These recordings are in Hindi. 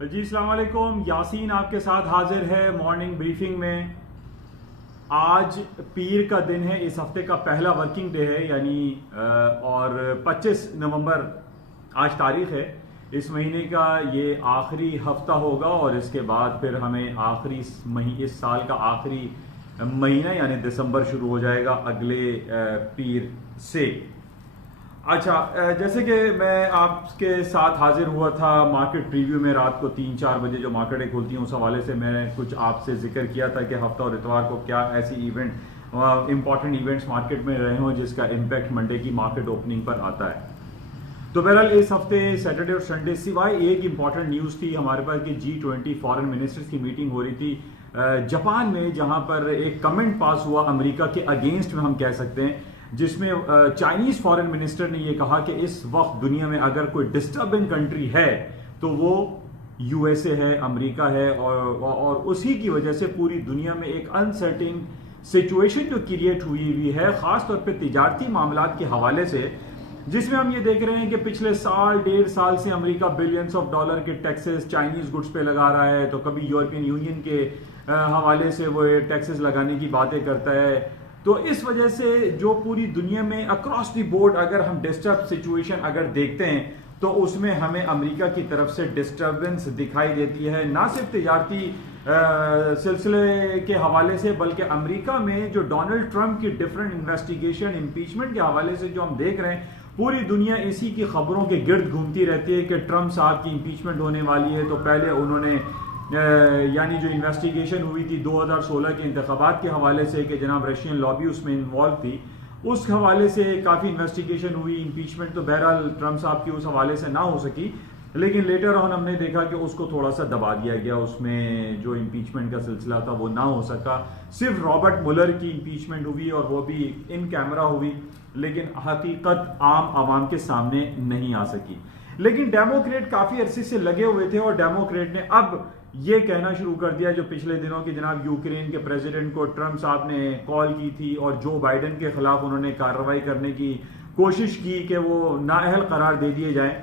जी अस्सलाम वालेकुम। यासीन आपके साथ हाजिर है मॉर्निंग ब्रीफिंग में। आज पीर का दिन है, इस हफ्ते का पहला वर्किंग डे है यानी और 25 नवंबर आज तारीख है। इस महीने का ये आखिरी हफ्ता होगा और इसके बाद फिर हमें इस साल का आखिरी महीना यानी दिसंबर शुरू हो जाएगा अगले पीर से। अच्छा, जैसे कि मैं आपके साथ हाजिर हुआ था मार्केट प्रीव्यू में रात को 3-4 बजे जो मार्केटें खुलती हैं उस हवाले से मैंने कुछ आपसे जिक्र किया था कि हफ्ता और इतवार को क्या ऐसी इंपॉर्टेंट इवेंट्स मार्केट में रहे हों जिसका इम्पैक्ट मंडे की मार्केट ओपनिंग पर आता है। तो बहरहाल इस हफ्ते सैटरडे और संडे सिवाय एक इंपॉर्टेंट न्यूज़ थी हमारे पास कि G20 फॉरेन मिनिस्टर्स की मीटिंग हो रही थी जापान में, जहां पर एक कमेंट पास हुआ अमेरिका के अगेंस्ट में हम कह सकते हैं, जिसमें चाइनीज फॉरेन मिनिस्टर ने यह कहा कि इस वक्त दुनिया में अगर कोई डिस्टर्बिंग कंट्री है तो वो यूएसए है, अमेरिका है और उसी की वजह से पूरी दुनिया में एक अनसर्टेन सिचुएशन जो क्रिएट हुई है खासतौर पर तिजारती मामलात के हवाले से, जिसमें हम ये देख रहे हैं कि पिछले डेढ़ साल से अमेरिका बिलियंस ऑफ डॉलर के टैक्सेस चाइनीज गुड्स पे लगा रहा है। तो कभी यूरोपियन यूनियन के हवाले से वो टैक्सेस लगाने की बातें करता है। तो इस वजह से जो पूरी दुनिया में अक्रॉस द बोर्ड अगर हम डिस्टर्ब सिचुएशन अगर देखते हैं तो उसमें हमें अमेरिका की तरफ से डिस्टर्बेंस दिखाई देती है, ना सिर्फ तिजारती सिलसिले के हवाले से बल्कि अमेरिका में जो डोनाल्ड ट्रंप की डिफरेंट इन्वेस्टिगेशन इम्पीचमेंट के हवाले से जो हम देख रहे हैं। पूरी दुनिया इसी की खबरों के गिर्द घूमती रहती है कि ट्रंप साहब की इम्पीचमेंट होने वाली है। तो पहले उन्होंने यानी जो इन्वेस्टिगेशन हुई थी 2016 के इंतखाबात के हवाले से कि जनाब रशियन लॉबी उसमें इन्वॉल्व थी, उस हवाले से काफ़ी इन्वेस्टिगेशन हुई। इम्पीचमेंट तो बहरहाल ट्रंप साहब की उस हवाले से ना हो सकी, लेकिन लेटर ऑन हमने देखा कि उसको थोड़ा सा दबा दिया गया, उसमें जो इम्पीचमेंट का सिलसिला था वो ना हो सका। सिर्फ रॉबर्ट मुलर की इम्पीचमेंट हुई और वो भी इन कैमरा हुई, लेकिन हकीकत आम आवाम के सामने नहीं आ सकी। लेकिन डेमोक्रेट काफी अरसे से लगे हुए थे और डेमोक्रेट ने अब ये कहना शुरू कर दिया जो पिछले दिनों की जनाब यूक्रेन के प्रेसिडेंट को ट्रंप साहब ने कॉल की थी और जो बाइडेन के खिलाफ उन्होंने कार्रवाई करने की कोशिश की कि वो नाअहल करार दे दिए जाएं,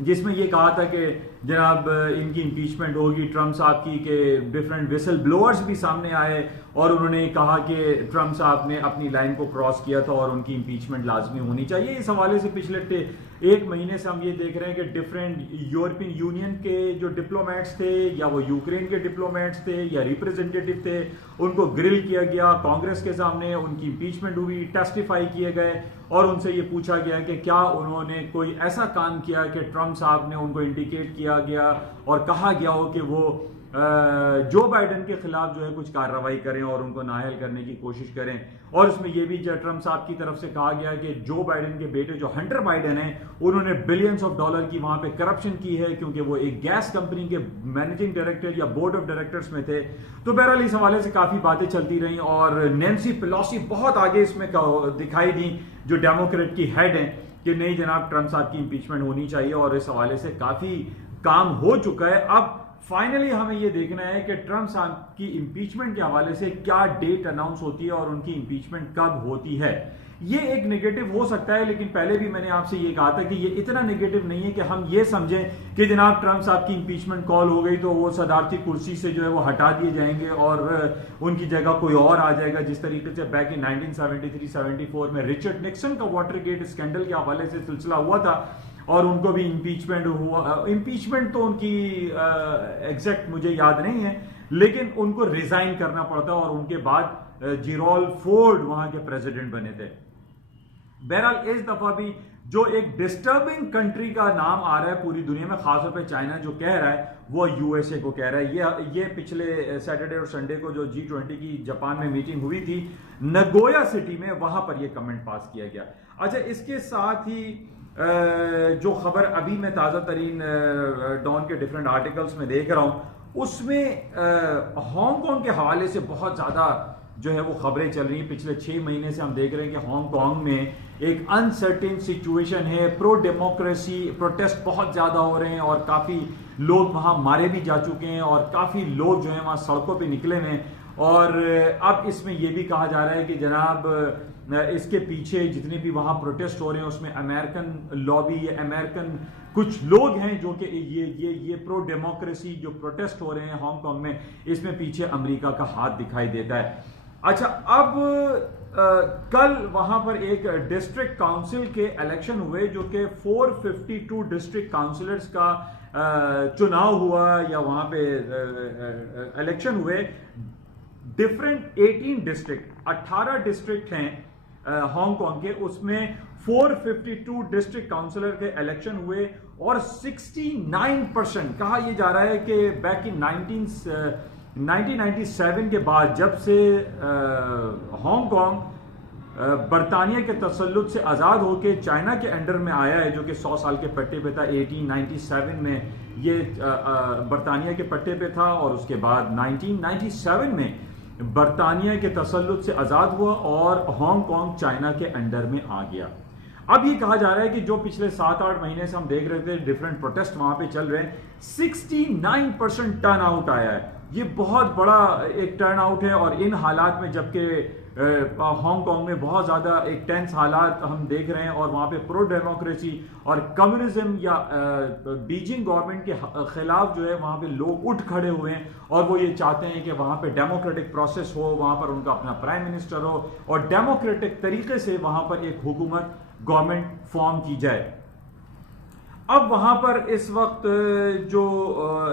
जिसमें ये कहा था कि जनाब इनकी इम्पीचमेंट होगी ट्रंप साहब की, कि डिफरेंट विसल ब्लोअर्स भी सामने आए और उन्होंने कहा कि ट्रंप साहब ने अपनी लाइन को क्रॉस किया था और उनकी इम्पीचमेंट लाजमी होनी चाहिए। इस हवाले से पिछले एक महीने से हम ये देख रहे हैं कि डिफरेंट यूरोपियन यूनियन के जो डिप्लोमेट्स थे या वो यूक्रेन के डिप्लोमेट्स थे या रिप्रेजेंटेटिव थे, उनको ग्रिल किया गया कांग्रेस के सामने, उनकी इम्पीचमेंट हुई, टेस्टिफाई किए गए और उनसे ये पूछा गया कि क्या उन्होंने कोई ऐसा काम किया कि ट्रंप साहब ने उनको इंडिकेट किया गया और कहा गया हो कि वो जो बाइडेन के खिलाफ जो है कुछ कार्रवाई करें और उनको नाअहल करने की कोशिश करें। और इसमें यह भी ट्रंप साहब की तरफ से कहा गया कि जो बाइडेन के बेटे जो हंटर बाइडेन है उन्होंने बिलियंस ऑफ डॉलर की वहां पे करप्शन की है क्योंकि वो एक गैस कंपनी के मैनेजिंग डायरेक्टर या बोर्ड ऑफ डायरेक्टर्स में थे। तो बहरहाल इस हवाले से काफी बातें चलती रही और नैन्सी पेलोसी बहुत आगे इसमें दिखाई दी जो डेमोक्रेट की हेड है कि नहीं जनाब ट्रंप साहब की इंपीचमेंट होनी चाहिए और इस हवाले से काफी काम हो चुका है। अब फाइनली हमें यह देखना है कि ट्रंप साहब की इंपीचमेंट के हवाले से क्या डेट अनाउंस होती है और उनकी इंपीचमेंट कब होती है। ये एक नेगेटिव हो सकता है, लेकिन पहले भी मैंने आपसे ये कहा था कि ये इतना नेगेटिव नहीं है कि हम ये समझें कि जनाब ट्रंप साहब की इंपीचमेंट कॉल हो गई तो वो सदारती कुर्सी से जो है वो हटा दिए जाएंगे और उनकी जगह कोई और आ जाएगा, जिस तरीके से बैक इन 1973-74 में रिचर्ड निक्सन का वाटरगेट स्कैंडल के हवाले से सिलसिला हुआ था और उनको भी इम्पीचमेंट हुआ। इम्पीचमेंट तो उनकी एग्जैक्ट मुझे याद नहीं है, लेकिन उनको रिजाइन करना पड़ता और उनके बाद जेरोल्ड फोर्ड वहां के प्रेसिडेंट बने थे। बहरहाल इस दफा भी जो एक डिस्टर्बिंग कंट्री का नाम आ रहा है पूरी दुनिया में, खासतौर पे चाइना जो कह रहा है वो यूएसए को कह रहा है। ये पिछले सैटरडे और संडे को जो G20 की जापान में मीटिंग हुई थी नगोया सिटी में, वहां पर यह कमेंट पास किया गया। अच्छा, इसके साथ ही जो खबर अभी मैं ताज़ा तरीन डॉन के डिफरेंट आर्टिकल्स में देख रहा हूं उसमें हांगकांग के हवाले से बहुत ज़्यादा जो है वो खबरें चल रही हैं। पिछले 6 महीने से हम देख रहे हैं कि हांगकांग में एक अनसर्टेन सिचुएशन है, प्रो डेमोक्रेसी प्रोटेस्ट बहुत ज़्यादा हो रहे हैं और काफ़ी लोग वहाँ मारे भी जा चुके हैं और काफ़ी लोग जो है वहाँ सड़कों पर निकले हैं। और अब इसमें यह भी कहा जा रहा है कि जनाब इसके पीछे जितने भी वहां प्रोटेस्ट हो रहे हैं उसमें अमेरिकन लॉबी, अमेरिकन कुछ लोग हैं जो कि ये प्रो डेमोक्रेसी जो प्रोटेस्ट हो रहे हैं हांगकांग में, इसमें पीछे अमेरिका का हाथ दिखाई देता है। अच्छा, अब कल वहां पर एक डिस्ट्रिक्ट काउंसिल के इलेक्शन हुए जो कि 452 डिस्ट्रिक्ट काउंसिलर्स का चुनाव हुआ या वहां पे इलेक्शन हुए। डिफरेंट 18 डिस्ट्रिक्ट हैं हांगकांग के, उसमें 452 डिस्ट्रिक्ट काउंसिलर के इलेक्शन हुए और 69% कहा यह जा रहा है कि बैक इन 1997 के बाद जब से हांगकांग बरतानिया के तसल्लुत से आज़ाद होकर चाइना के अंडर में आया है, जो कि 100 साल के पट्टे पे था। 1897 में ये बरतानिया के पट्टे पे था और उसके बाद 1997 में बरतानिया के तसल्लुत से आज़ाद हुआ और हांगकांग चाइना के अंडर में आ गया। अब ये कहा जा रहा है कि जो पिछले 7-8 महीने से हम देख रहे थे डिफरेंट प्रोटेस्ट वहां पे चल रहे हैं, 69% टर्न आउट आया है। ये बहुत बड़ा एक टर्न आउट है और इन हालात में जबकि हांगकांग में बहुत ज़्यादा एक टेंस हालात हम देख रहे हैं और वहाँ पे प्रो डेमोक्रेसी और कम्युनिज्म या बीजिंग गवर्नमेंट के खिलाफ जो है वहाँ पे लोग उठ खड़े हुए हैं और वो ये चाहते हैं कि वहाँ पे डेमोक्रेटिक प्रोसेस हो, वहाँ पर उनका अपना प्राइम मिनिस्टर हो और डेमोक्रेटिक तरीके से वहाँ पर एक हुकूमत गवर्नमेंट फॉर्म की जाए। अब वहाँ पर इस वक्त जो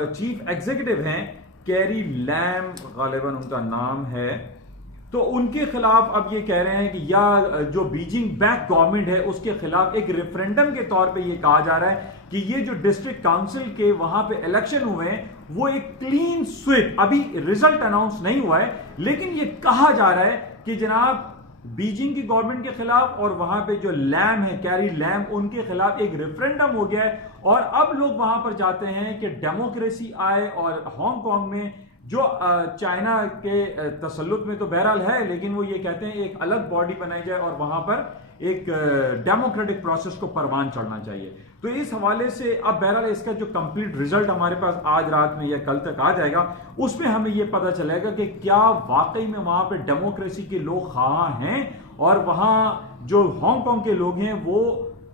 चीफ एग्जीक्यूटिव हैं कैरी लैम गालिबन उनका नाम है, तो उनके खिलाफ अब ये कह रहे हैं कि या जो बीजिंग बैक गवर्नमेंट है उसके खिलाफ एक रेफरेंडम के तौर पे ये कहा जा रहा है कि ये जो डिस्ट्रिक्ट काउंसिल के वहां पे इलेक्शन हुए हैं वो एक क्लीन स्वीप, अभी रिजल्ट अनाउंस नहीं हुआ है लेकिन ये कहा जा रहा है कि जनाब बीजिंग की गवर्नमेंट के खिलाफ और वहां पे जो लैम है कैरी लैम उनके खिलाफ एक रेफरेंडम हो गया है और अब लोग वहां पर जाते हैं कि डेमोक्रेसी आए और हांगकांग में जो चाइना के तसल्लुत में तो बहरहाल है लेकिन वो ये कहते हैं एक अलग बॉडी बनाई जाए और वहां पर एक डेमोक्रेटिक प्रोसेस को परवान चढ़ना चाहिए। तो इस हवाले से अब बहरहाल इसका जो कंप्लीट रिजल्ट हमारे पास आज रात में या कल तक आ जाएगा, उसमें हमें यह पता चलेगा कि क्या वाकई में वहां पर डेमोक्रेसी के लोग ख़्वाह हैं और वहां जो हांगकांग के लोग हैं वो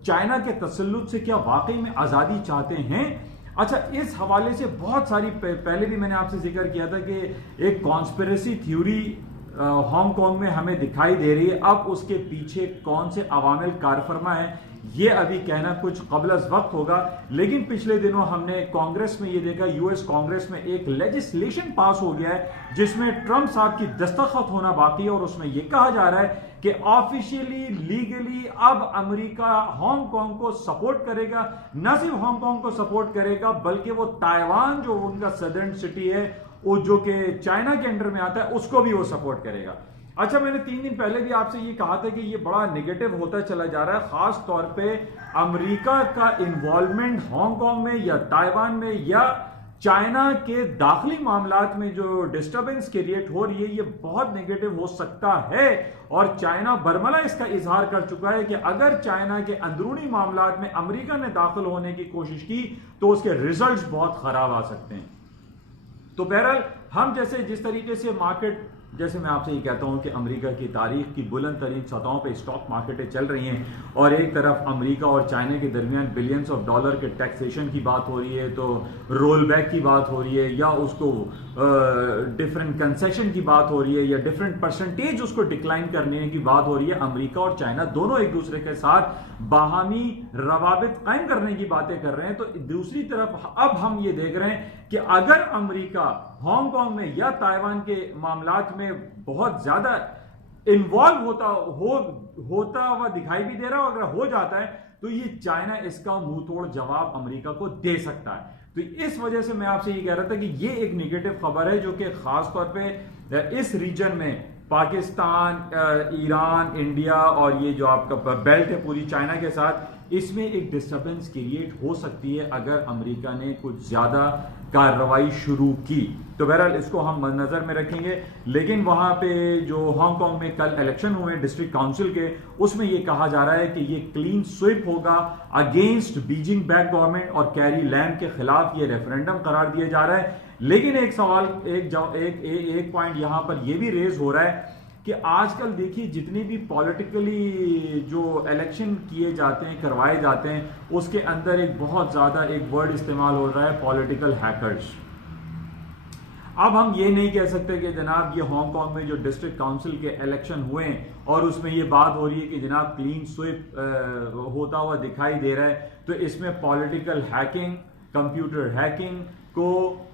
चाइना के तसल्लुत से क्या वाकई में आज़ादी चाहते हैं। अच्छा, इस हवाले से बहुत सारी पहले भी मैंने आपसे जिक्र किया था कि एक कॉन्स्पिरेसी थ्योरी हांगकांग में हमें दिखाई दे रही है। अब उसके पीछे कौन से अवामिल कारफरमा है ये अभी कहना कुछ क़ब्ल वक्त होगा, लेकिन पिछले दिनों हमने कांग्रेस में ये देखा, यूएस कांग्रेस में एक लेजिस्लेशन पास हो गया है जिसमें ट्रंप साहब की दस्तखत होना बाकी है और उसमें यह कहा जा रहा है कि ऑफिशियली लीगली अब अमेरिका हांगकांग को सपोर्ट करेगा। न सिर्फ हांगकांग को सपोर्ट करेगा बल्कि वो ताइवान जो उनका सदर्न सिटी है वो जो कि चाइना के अंडर में आता है उसको भी वो सपोर्ट करेगा। अच्छा, मैंने 3 दिन पहले भी आपसे ये कहा था कि ये बड़ा नेगेटिव होता चला जा रहा है, खास तौर पे अमेरिका का इन्वॉल्वमेंट हांगकांग में या ताइवान में या चाइना के दाखिली मामलात में जो डिस्टर्बेंस क्रिएट हो रही है ये बहुत नेगेटिव हो सकता है और चाइना बरमला इसका इजहार कर चुका है कि अगर चाइना के अंदरूनी मामलात में अमेरिका ने दाखिल होने की कोशिश की तो उसके रिजल्ट्स बहुत खराब आ सकते हैं। तो बहरहाल हम जिस तरीके से मार्केट, जैसे मैं आपसे ये कहता हूं कि अमेरिका की तारीख की बुलंद तरीन सतहों पे स्टॉक मार्केटें चल रही हैं और एक तरफ अमेरिका और चाइना के दरमियान बिलियंस ऑफ डॉलर के टैक्सेशन की बात हो रही है, तो रोल बैक की बात हो रही है या उसको डिफरेंट कंसेशन की बात हो रही है या डिफरेंट परसेंटेज उसको डिक्लाइन करने की बात हो रही है। अमेरिका और चाइना दोनों एक दूसरे के साथ बाहमी रवाबित कायम करने की बातें कर रहे हैं। तो दूसरी तरफ अब हम ये देख रहे हैं कि अगर अमेरिका हांगकांग में या ताइवान के मामलात में बहुत ज्यादा इन्वॉल्व होता हुआ दिखाई भी दे रहा हो, अगर हो जाता है तो ये चाइना इसका मुंह तोड़ जवाब अमेरिका को दे सकता है। तो इस वजह से मैं आपसे ये कह रहा था कि ये एक निगेटिव खबर है जो कि खास तौर पे इस रीजन में पाकिस्तान, ईरान, इंडिया और ये जो आपका बेल्ट है पूरी चाइना के साथ, इसमें एक डिस्टर्बेंस क्रिएट हो सकती है अगर अमेरिका ने कुछ ज्यादा कार्रवाई शुरू की। तो बहरहाल इसको हम नजर में रखेंगे। लेकिन वहां पे जो हांगकांग में कल इलेक्शन हुए डिस्ट्रिक्ट काउंसिल के, उसमें यह कहा जा रहा है कि ये क्लीन स्वीप होगा अगेंस्ट बीजिंग बैक गवर्नमेंट और कैरी लैम के खिलाफ ये रेफरेंडम करार दिया जा रहा है। लेकिन एक सवाल, एक पॉइंट यहां पर यह भी रेज हो रहा है कि आजकल देखिए जितने भी पॉलिटिकली जो इलेक्शन किए जाते हैं, करवाए जाते हैं, उसके अंदर एक बहुत ज़्यादा एक वर्ड इस्तेमाल हो रहा है, पॉलिटिकल हैकर्स। अब हम ये नहीं कह सकते कि जनाब ये हांगकांग में जो डिस्ट्रिक्ट काउंसिल के इलेक्शन हुए और उसमें ये बात हो रही है कि जनाब क्लीन स्वीप होता हुआ दिखाई दे रहा है, तो इसमें पॉलिटिकल हैकिंग, कंप्यूटर हैकिंग को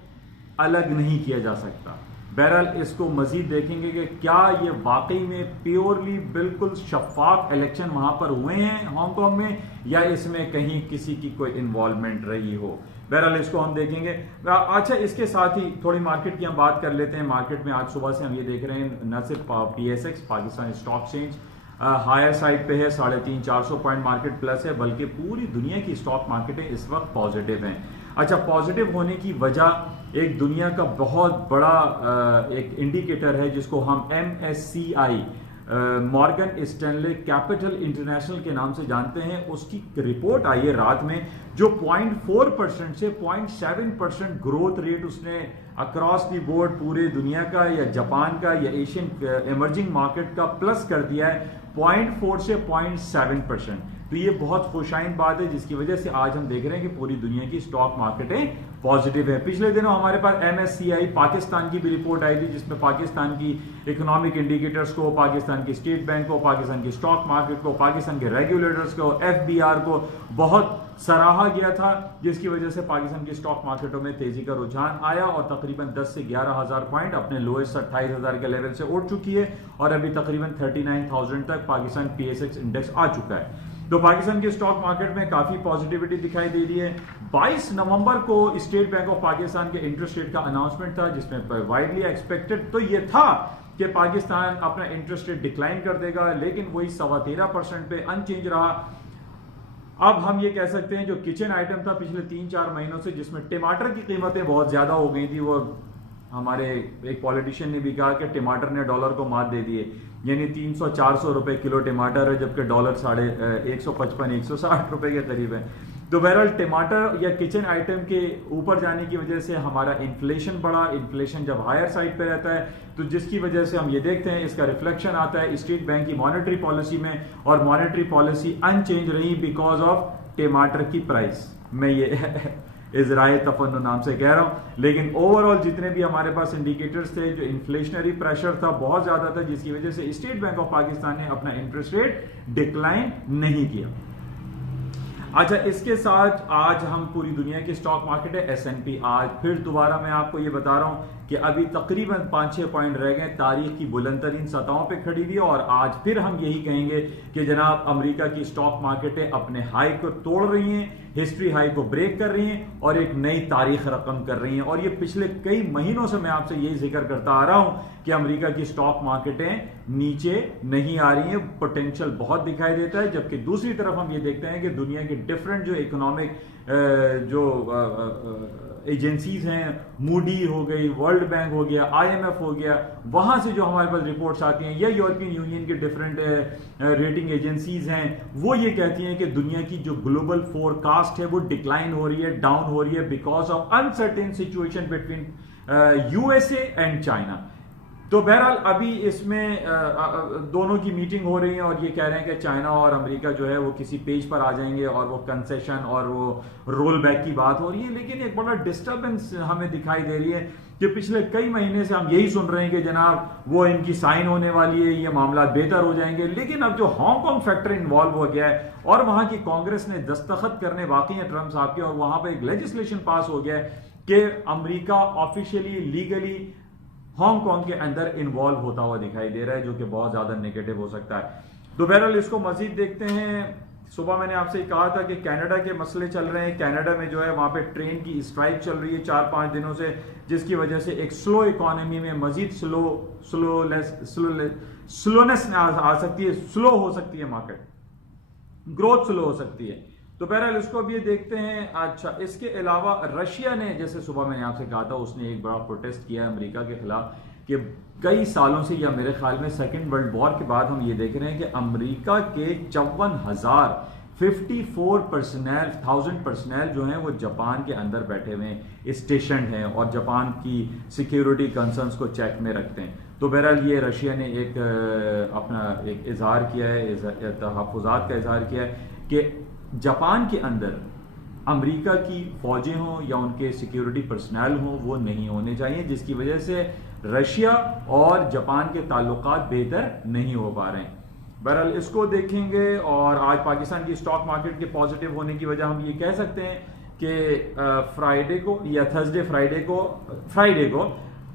अलग नहीं किया जा सकता। बहरहाल इसको मजीद देखेंगे कि क्या ये वाकई में प्योरली बिल्कुल शफाफ इलेक्शन वहां पर हुए हैं हांगकांग में, या इसमें कहीं किसी की कोई इन्वॉल्वमेंट रही हो। बहरहाल इसको हम देखेंगे। अच्छा, इसके साथ ही थोड़ी मार्केट की हम बात कर लेते हैं। मार्केट में आज सुबह से हम ये देख रहे हैं न सिर्फ PSX Pakistan stock exchange higher side पे है, 350-400 पॉइंट मार्केट प्लस है, बल्कि पूरी दुनिया की स्टॉक मार्केटें इस वक्त पॉजिटिव हैं। अच्छा, पॉजिटिव होने की वजह एक दुनिया का बहुत बड़ा एक इंडिकेटर है जिसको हम MSCI Morgan Stanley capital international के नाम से जानते हैं। उसकी रिपोर्ट आई है रात में, जो 0.4% से 0.7% ग्रोथ रेट उसने अक्रॉस दी बोर्ड पूरे दुनिया का या जापान का या एशियन इमर्जिंग मार्केट का प्लस कर दिया है 0.4 से 0.7%। तो ये बहुत खुशाइन बात है जिसकी वजह से आज हम देख रहे हैं कि पूरी दुनिया की स्टॉक मार्केटें पॉजिटिव है। पिछले दिनों हमारे पास MSCI पाकिस्तान की भी रिपोर्ट आई थी जिसमें पाकिस्तान की इकोनॉमिक इंडिकेटर्स को, पाकिस्तान की स्टेट बैंक को, पाकिस्तान की स्टॉक मार्केट को, पाकिस्तान के रेगुलेटर्स को, FBR को बहुत सराहा गया था, जिसकी वजह से पाकिस्तान की स्टॉक मार्केटों में तेजी का रुझान आया और तकरीबन 10 से 11,000 पॉइंट अपने लोएस्ट 28,000 के लेवल से उठ चुकी है और अभी तकरीबन 39,000 तक पाकिस्तान PSX इंडेक्स आ चुका है। तो पाकिस्तान के स्टॉक मार्केट में काफी पॉजिटिविटी दिखाई दे रही है। 22 नवंबर को स्टेट बैंक ऑफ पाकिस्तान के इंटरेस्ट रेट का अनाउंसमेंट था जिसमें वाइडली एक्सपेक्टेड तो ये था कि पाकिस्तान अपना इंटरेस्ट रेट डिक्लाइन कर देगा, लेकिन वही 13.25% पे अनचेंज रहा। अब हम ये कह सकते हैं जो किचन आइटम था पिछले 3-4 महीनों से, जिसमें टमाटर की कीमतें बहुत ज्यादा हो गई थी, वो हमारे एक पॉलिटिशियन ने भी कहा कि टमाटर ने डॉलर को मात दे दिए, यानी 300-400 रुपए किलो टमाटर है जबकि डॉलर 155-160 रुपए के करीब है। तो बहरहाल टमाटर या किचन आइटम के ऊपर जाने की वजह से हमारा इन्फ्लेशन बढ़ा। इन्फ्लेशन जब हायर साइड पे रहता है तो जिसकी वजह से हम ये देखते हैं इसका रिफ्लेक्शन आता है स्टेट बैंक की मॉनेटरी पॉलिसी में, और मॉनेटरी पॉलिसी अनचेंज रही बिकॉज ऑफ टमाटर की प्राइस। मैं ये इजराए तफन्नु नाम से कह रहा हूं, लेकिन ओवरऑल जितने भी हमारे पास इंडिकेटर्स थे, जो इन्फ्लेशनरी प्रेशर था बहुत ज्यादा था, जिसकी वजह से स्टेट बैंक ऑफ पाकिस्तान ने अपना इंटरेस्ट रेट डिक्लाइन नहीं किया। अच्छा, इसके साथ आज हम पूरी दुनिया की स्टॉक मार्केट है S&P आज फिर दोबारा मैं आपको ये बता रहा हूं कि अभी तकरीबन 5-6 पॉइंट रह गए, तारीख की बुलंद तरीन सतहों पे खड़ी हुई है। और आज फिर हम यही कहेंगे कि जनाब अमेरिका की स्टॉक मार्केटें अपने हाई को तोड़ रही हैं, हिस्ट्री हाई को ब्रेक कर रही हैं और एक नई तारीख रकम कर रही हैं। और ये पिछले कई महीनों से मैं आपसे यही जिक्र करता आ रहा हूं कि अमेरिका की स्टॉक मार्केटें नीचे नहीं आ रही हैं, पोटेंशियल बहुत दिखाई देता है। जबकि दूसरी तरफ हम ये देखते हैं कि दुनिया के डिफरेंट जो इकोनॉमिक जो एजेंसीज हैं, मूडी हो गई, वर्ल्ड बैंक हो गया, IMF हो गया, वहां से जो हमारे पास रिपोर्ट्स आती हैं, या यूरोपियन यूनियन के डिफरेंट रेटिंग एजेंसीज हैं, वो ये कहती हैं कि दुनिया की जो ग्लोबल फोरकास्ट है वो डिक्लाइन हो रही है, डाउन हो रही है because of uncertain situation between USA and China. तो बहरहाल अभी इसमें दोनों की मीटिंग हो रही है और ये कह रहे हैं कि चाइना और अमेरिका जो है वो किसी पेज पर आ जाएंगे और वो कंसेशन और वो रोल बैक की बात हो रही है। लेकिन एक बड़ा डिस्टर्बेंस हमें दिखाई दे रही है कि पिछले कई महीने से हम यही सुन रहे हैं कि जनाब वो इनकी साइन होने वाली है, ये मामला बेहतर हो जाएंगे। लेकिन अब जो हांगकांग फैक्टर इन्वॉल्व हो गया है और वहां की कांग्रेस ने दस्तखत करने बाकी है ट्रंप साहब के, और वहां पर एक लेजिस्लेशन पास हो गया है कि अमेरिका ऑफिशियली लीगली हांगकांग के अंदर इन्वॉल्व होता हुआ दिखाई दे रहा है, जो कि बहुत ज्यादा नेगेटिव हो सकता है। तो बहरहाल इसको मजीद देखते हैं। सुबह मैंने आपसे कहा था कि कनाडा के मसले चल रहे हैं। कनाडा में जो है वहां पे ट्रेन की स्ट्राइक चल रही है 4-5 दिनों से, जिसकी वजह से एक स्लो इकोनॉमी में मजीद स्लोनेस आ सकती है, स्लो हो सकती है मार्केट, ग्रोथ स्लो हो सकती है। तो बहरहाल इसको भी देखते हैं। अच्छा, इसके अलावा रशिया ने, जैसे सुबह मैंने आपसे कहा था, उसने एक बड़ा प्रोटेस्ट किया है अमेरिका के खिलाफ कि कई सालों से, या मेरे ख्याल में सेकेंड वर्ल्ड वॉर के बाद हम ये देख रहे हैं कि अमेरिका के 54,000 पर्सनल जो हैं वो जापान के अंदर बैठे हुए हैं, स्टेशन हैं और जापान की सिक्योरिटी कंसर्न्स को चेक में रखते हैं। तो बहरहाल ये रशिया ने एक अपना एक इजहार किया है, तहफ़्फ़ुज़ात का इजहार किया है कि जापान के अंदर अमेरिका की फौजें हों या उनके सिक्योरिटी पर्सनल हों वो नहीं होने चाहिए, जिसकी वजह से रशिया और जापान के ताल्लुकात बेहतर नहीं हो पा रहे हैं। बहरहाल इसको देखेंगे। और आज पाकिस्तान की स्टॉक मार्केट के पॉजिटिव होने की वजह हम ये कह सकते हैं कि फ्राइडे को या थर्सडे फ्राइडे को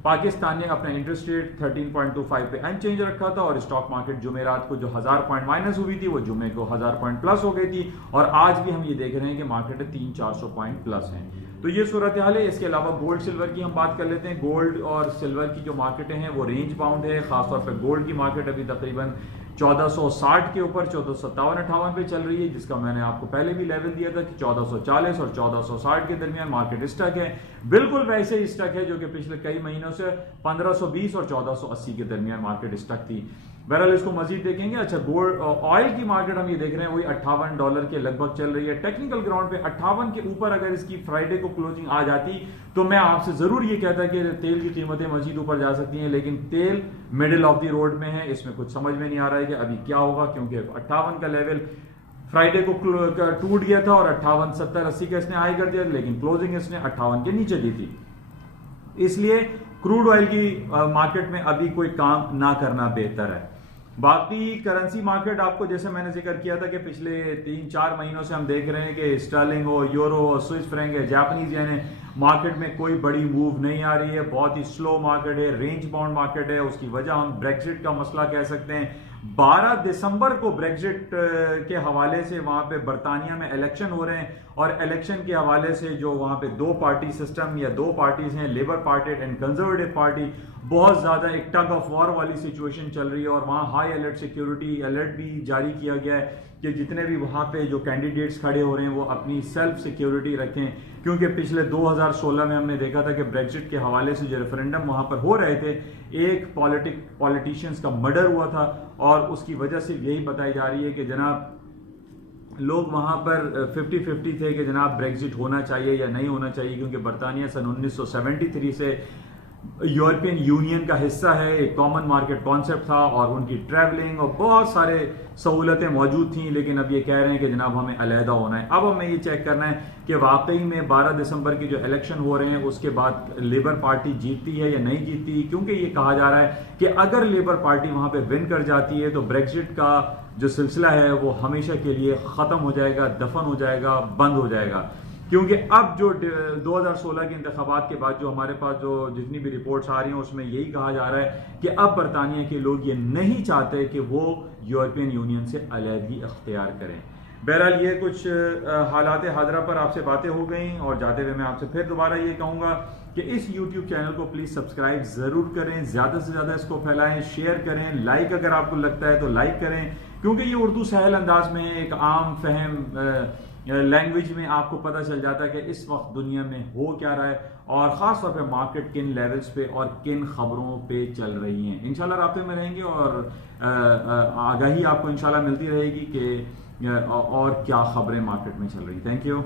पाकिस्तान ने अपना इंटरेस्ट रेट 13.25 पे अनचेंज रखा था और स्टॉक मार्केट जुमेरात को जो 1000 पॉइंट माइनस हुई थी वो जुमे को 1000 पॉइंट प्लस हो गई थी। और आज भी हम ये देख रहे हैं कि मार्केट 300-400 पॉइंट प्लस है। तो ये सूरत हाल है। इसके अलावा गोल्ड सिल्वर की हम बात कर लेते हैं। गोल्ड और सिल्वर की जो मार्केटें हैं वो रेंज बाउंड है। खासतौर पर गोल्ड की मार्केट अभी तकरीबन 1460 के ऊपर 1457-58 पे चल रही है, जिसका मैंने आपको पहले भी लेवल दिया था कि 1440 और 1460 के दरमियान मार्केट स्टक है। बिल्कुल वैसे ही स्टक है जो कि पिछले कई महीनों से 1520 और 1480 के दरमियान मार्केट स्टक थी। बहरहाल इसको मजीद देखेंगे। अच्छा, गोल्ड ऑयल की मार्केट हम ये देख रहे हैं वही $58 के लगभग चल रही है। टेक्निकल ग्राउंड पे 58 के ऊपर अगर इसकी फ्राइडे को क्लोजिंग आ जाती तो मैं आपसे जरूर ये कहता कि तेल की कीमतें मजीद ऊपर जा सकती हैं, लेकिन तेल मिडिल ऑफ द रोड में है। इसमें कुछ समझ में नहीं आ रहा है कि अभी क्या होगा, क्योंकि 58 का लेवल फ्राइडे को टूट गया था और 58, 70, 80 का इसने हाई कर दिया, लेकिन क्लोजिंग इसने 58 के नीचे दी थी। इसलिए क्रूड ऑयल की मार्केट में अभी कोई काम ना करना बेहतर है। बाकी करेंसी मार्केट आपको जैसे मैंने जिक्र किया था कि पिछले 3-4 महीनों से हम देख रहे हैं कि स्टर्लिंग हो, यूरो हो, स्विस फ्रैंक है, जापानीज येन है, मार्केट में कोई बड़ी मूव नहीं आ रही है। बहुत ही स्लो मार्केट है, रेंज बाउंड मार्केट है। उसकी वजह हम ब्रेक्जिट का मसला कह सकते हैं। 12 दिसंबर को ब्रेक्जिट के हवाले से वहां पे बरतानिया में इलेक्शन हो रहे हैं और इलेक्शन के हवाले से जो वहां पे 2 पार्टी सिस्टम या 2 पार्टीज हैं, labour party and conservative party, बहुत ज्यादा एक टग ऑफ वॉर वाली सिचुएशन चल रही है। और वहां हाई अलर्ट सिक्योरिटी अलर्ट भी जारी किया गया है कि जितने भी वहां पे जो कैंडिडेट्स खड़े हो रहे हैं वो अपनी सेल्फ सिक्योरिटी रखें, क्योंकि पिछले 2016 में हमने देखा था कि ब्रेक्जिट के हवाले से जो रेफरेंडम वहां पर हो रहे थे, एक पॉलिटिशियंस का मर्डर हुआ था और उसकी वजह से यही बताई जा रही है कि जनाब लोग वहां पर 50-50 थे कि जनाब ब्रेक्जिट होना चाहिए या नहीं होना चाहिए, क्योंकि बरतानिया सन 1973 से यूरोपियन यूनियन का हिस्सा है। एक कॉमन मार्केट कॉन्सेप्ट था और उनकी ट्रैवलिंग और बहुत सारे सहूलतें मौजूद थी, लेकिन अब ये कह रहे हैं कि जनाब हमें अलहदा होना है। अब हमें ये चेक करना है कि वाकई में 12 दिसंबर की जो इलेक्शन हो रहे हैं उसके बाद लेबर पार्टी जीतती है या नहीं जीतती, क्योंकि ये कहा जा रहा है कि अगर लेबर पार्टी वहां पे विन कर जाती है तो ब्रेक्जिट का जो सिलसिला है वो हमेशा के लिए खत्म हो जाएगा, दफन हो जाएगा, बंद हो जाएगा। क्योंकि अब जो 2016 के इंतखाबात के बाद जो हमारे पास जो जितनी भी रिपोर्ट्स आ रही हैं उसमें यही कहा जा रहा है कि अब बरतानिया के लोग ये नहीं चाहते कि वो यूरोपियन यूनियन से अलहदगी अख्तियार करें। बहरहाल ये कुछ हालात हाजरा पर आपसे बातें हो गई और जाते हुए मैं आपसे फिर दोबारा ये कहूँगा कि इस YouTube चैनल को प्लीज़ सब्सक्राइब ज़रूर करें, ज़्यादा से ज़्यादा इसको फैलाएं, शेयर करें, लाइक अगर आपको लगता है तो लाइक करें, क्योंकि ये उर्दू सहल अंदाज में एक आम फहम लैंग्वेज में आपको पता चल जाता है कि इस वक्त दुनिया में हो क्या रहा है और ख़ास तौर पे मार्केट किन लेवल्स पे और किन खबरों पे चल रही हैं। इंशाल्लाह राब्ते में रहेंगे और आगाही आपको इंशाल्लाह मिलती रहेगी कि और क्या खबरें मार्केट में चल रही। Thank you.